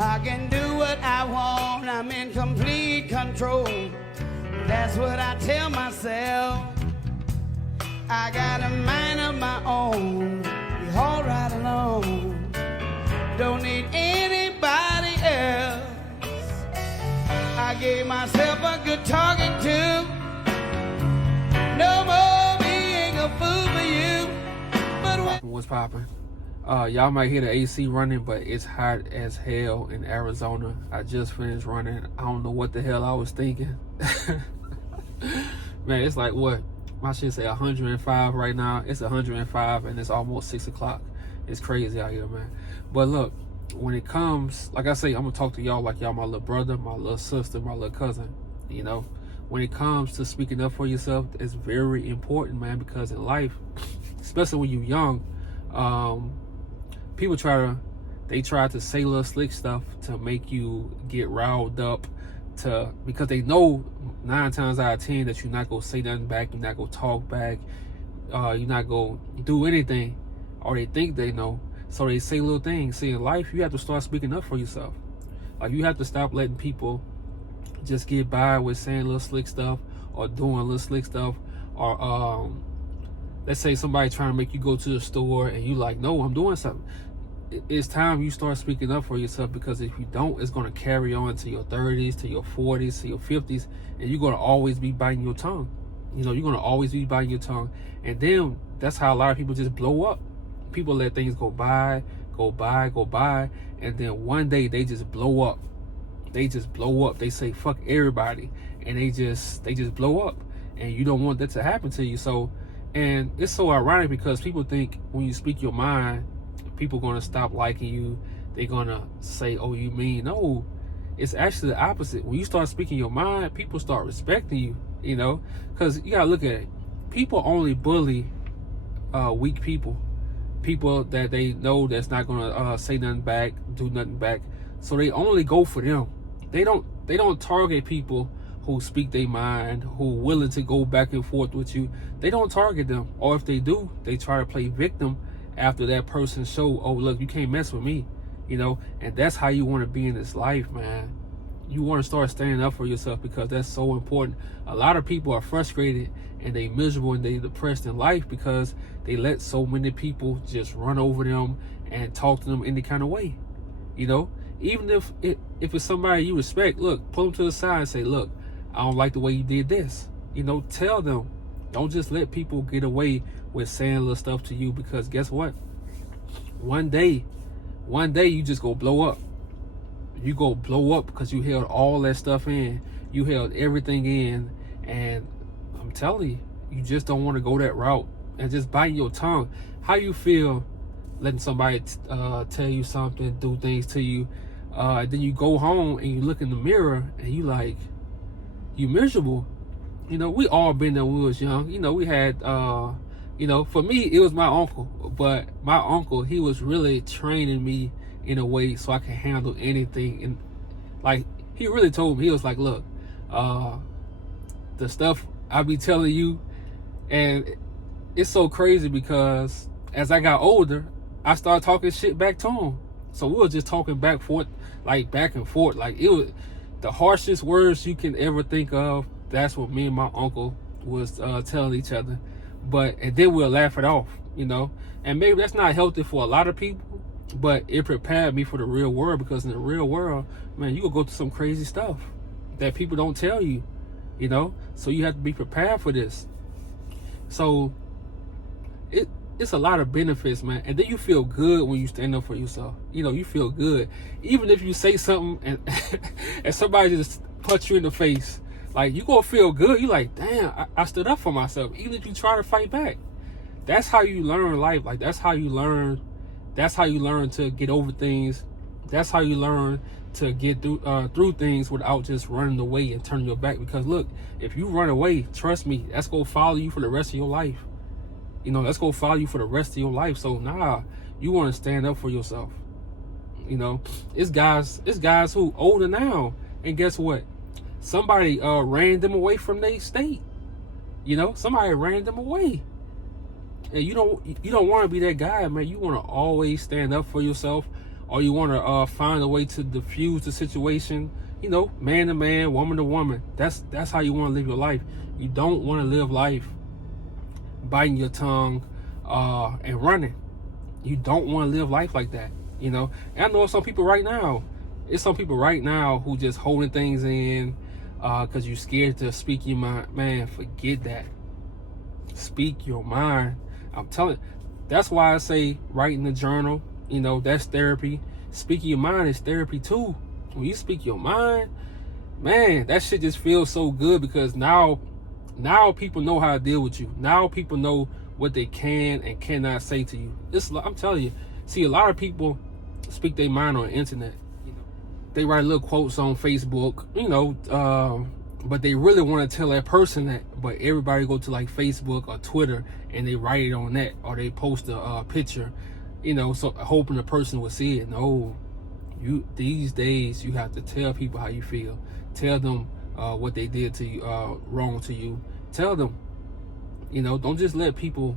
I can do what I want, I'm in complete control. That's what I tell myself. I got a mind of my own, be all right alone. Don't need anybody else. I gave myself a good talking to. No more being a fool for you. But what's poppin'? Y'all might hear the AC running, but it's hot as hell in Arizona. I just finished running. I don't know what the hell I was thinking. Man, it's like what? My shit say 105 right now. It's 105 and it's almost 6 o'clock. It's crazy out here, man. But look, when it comes, like I say, I'm gonna talk to y'all like y'all my little brother, my little sister, my little cousin. You know, when it comes to speaking up for yourself, it's very important, man, because in life, especially when you're young, people try to say little slick stuff to make you get riled up, because they know 9 times out of 10 that you're not gonna say nothing back, you're not gonna talk back, you're not gonna do anything, or they think they know, so they say little things. See, in life, you have to start speaking up for yourself. Like, you have to stop letting people just get by with saying little slick stuff or doing little slick stuff, or let's say somebody trying to make you go to the store and you like, no, I'm doing something. It's time you start speaking up for yourself, because if you don't, it's going to carry on to your 30s, to your 40s, to your 50s, and you're going to always be biting your tongue. You know, you're going to always be biting your tongue. And then that's how a lot of people just blow up. People let things go by, and then one day they just blow up. They just blow up. They say fuck everybody, and they just blow up. And you don't want that to happen to you. So, and it's so ironic, because people think when you speak your mind, people gonna stop liking you. They're gonna say, oh, you mean. No, it's actually the opposite. When you start speaking your mind, people start respecting you, you know, because you gotta look at it. People only bully weak people that they know that's not gonna say nothing back, do nothing back. So they only go for them. They don't target people who speak their mind, who are willing to go back and forth with you. They don't target them. Or if they do, they try to play victim after that person show, oh, look, you can't mess with me, you know. And that's how you want to be in this life, man. You want to start standing up for yourself, because that's so important. A lot of people are frustrated and they miserable and they depressed in life because they let so many people just run over them and talk to them any kind of way, you know. Even if it's somebody you respect, look, pull them to the side and say, look, I don't like the way you did this. You know, tell them. Don't just let people get away with saying little stuff to you, because guess what? One day you just go blow up. You go blow up because you held all that stuff in. You held everything in, and I'm telling you, you just don't want to go that route and just bite your tongue. How you feel letting somebody tell you something, do things to you, then you go home and you look in the mirror and you like, you miserable. You know, we all been there when we was young. You know, we had, you know, for me, it was my uncle. But my uncle, he was really training me in a way so I can handle anything. And, like, he really told me, he was like, look, the stuff I be telling you, and it's so crazy because as I got older, I started talking shit back to him. So we were just talking back and forth. Like, it was the harshest words you can ever think of. That's what me and my uncle was telling each other. And then we'll laugh it off, you know. And maybe that's not healthy for a lot of people, but it prepared me for the real world, because in the real world, man, you could go through some crazy stuff that people don't tell you, you know. So you have to be prepared for this. So it's a lot of benefits, man. And then you feel good when you stand up for yourself. You know, you feel good. Even if you say something and, and somebody just punch you in the face, like, you gonna feel good. You like, damn, I stood up for myself. Even if you try to fight back. That's how you learn life. Like, that's how you learn to get over things. That's how you learn to get through things without just running away and turning your back. Because look, if you run away, trust me, that's gonna follow you for the rest of your life. You know, that's gonna follow you for the rest of your life. So nah, you want to stand up for yourself. You know, it's guys who older now, and guess what? Somebody ran them away from their state. You know, somebody ran them away. And you don't want to be that guy, man. You want to always stand up for yourself, or you want to find a way to diffuse the situation, you know, man to man, woman to woman. That's how you want to live your life. You don't want to live life biting your tongue and running. You don't want to live life like that, you know. And I know some people right now. It's some people right now who just holding things in because you're scared to speak your mind. Man, forget that. Speak your mind. I'm telling. That's why I say write in the journal. You know, that's therapy. Speaking your mind is therapy too. When you speak your mind, man, that shit just feels so good because now people know how to deal with you. Now people know what they can and cannot say to you. I'm telling you. See, a lot of people speak their mind on the internet. You know, they write little quotes on Facebook. You know, but they really want to tell that person that. But everybody go to like Facebook or Twitter and they write it on that, or they post a picture. You know, so hoping the person will see it. No, these days you have to tell people how you feel. Tell them what they did to you, wrong to you. Tell them. You know, don't just let people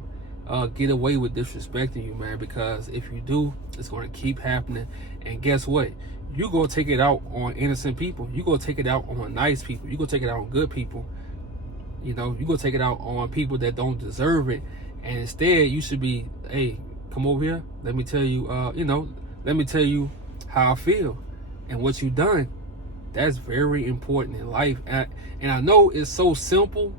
get away with disrespecting you, man. Because if you do, it's going to keep happening. And guess what? You go take it out on innocent people. You go take it out on nice people. You go take it out on good people. You know, you go take it out on people that don't deserve it. And instead, you should be, hey, come over here. Let me tell you, you know, let me tell you how I feel and what you've done. That's very important in life. And I know it's so simple,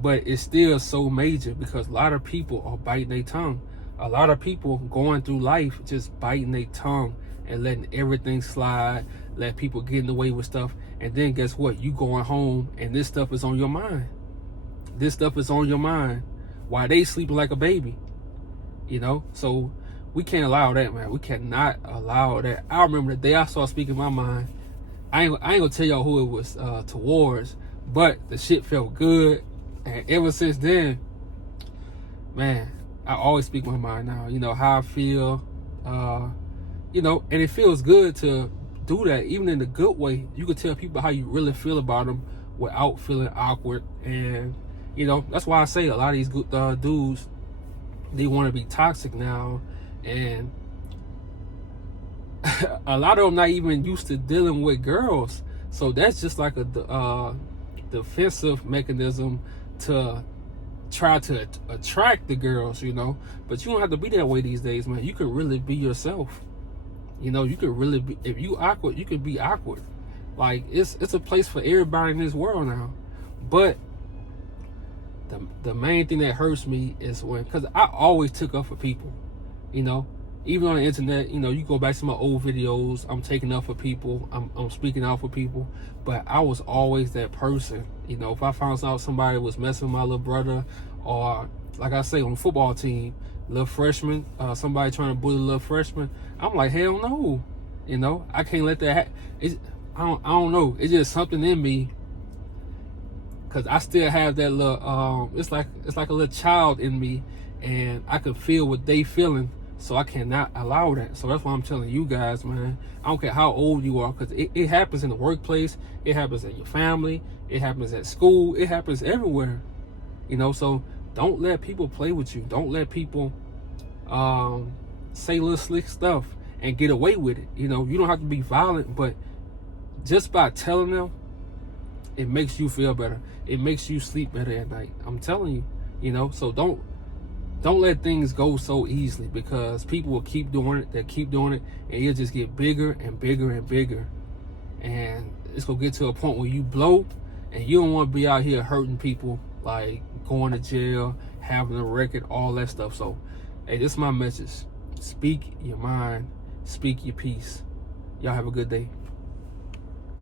but it's still so major because a lot of people are biting their tongue. A lot of people going through life just biting their tongue and letting everything slide, let people get in the way with stuff. And then guess what? You going home and this stuff is on your mind. This stuff is on your mind while they sleeping like a baby. You know, so we can't allow that, man. We cannot allow that. I remember the day I started speaking my mind. I ain't gonna tell y'all who it was towards, but the shit felt good. And ever since then, man, I always speak my mind now. You know, how I feel, you know, and it feels good to do that, even in a good way. You can tell people how you really feel about them without feeling awkward. And, you know, that's why I say a lot of these dudes, they want to be toxic now, and a lot of them not even used to dealing with girls, so that's just like a defensive mechanism to try to attract the girls, you know. But you don't have to be that way these days, man. You can really be yourself. You know, you can really be. If you awkward, you can be awkward. Like it's a place for everybody in this world now. But the main thing that hurts me is when, because I always took up for people, you know, even on the internet. You know, you go back to my old videos, I'm taking up for people, I'm speaking out for people, but I was always that person. You know, if I found out somebody was messing with my little brother, or like I say on the football team, little freshman, somebody trying to bully a little freshman, I'm like, hell no. You know, I can't let that happen. I don't know, it's just something in me. Cause I still have that little, it's like a little child in me, and I can feel what they feeling, so I cannot allow that. So that's why I'm telling you guys, man. I don't care how old you are, cause it happens in the workplace, it happens in your family, it happens at school, it happens everywhere. You know, so don't let people play with you. Don't let people say little slick stuff and get away with it. You know, you don't have to be violent, but just by telling them, it makes you feel better. It makes you sleep better at night. I'm telling you, you know. So don't let things go so easily, because people will keep doing it. They'll keep doing it, and it'll just get bigger and bigger and bigger. And it's gonna get to a point where you blow, and you don't want to be out here hurting people, like going to jail, having a record, all that stuff. So, hey, this is my message. Speak your mind. Speak your peace. Y'all have a good day.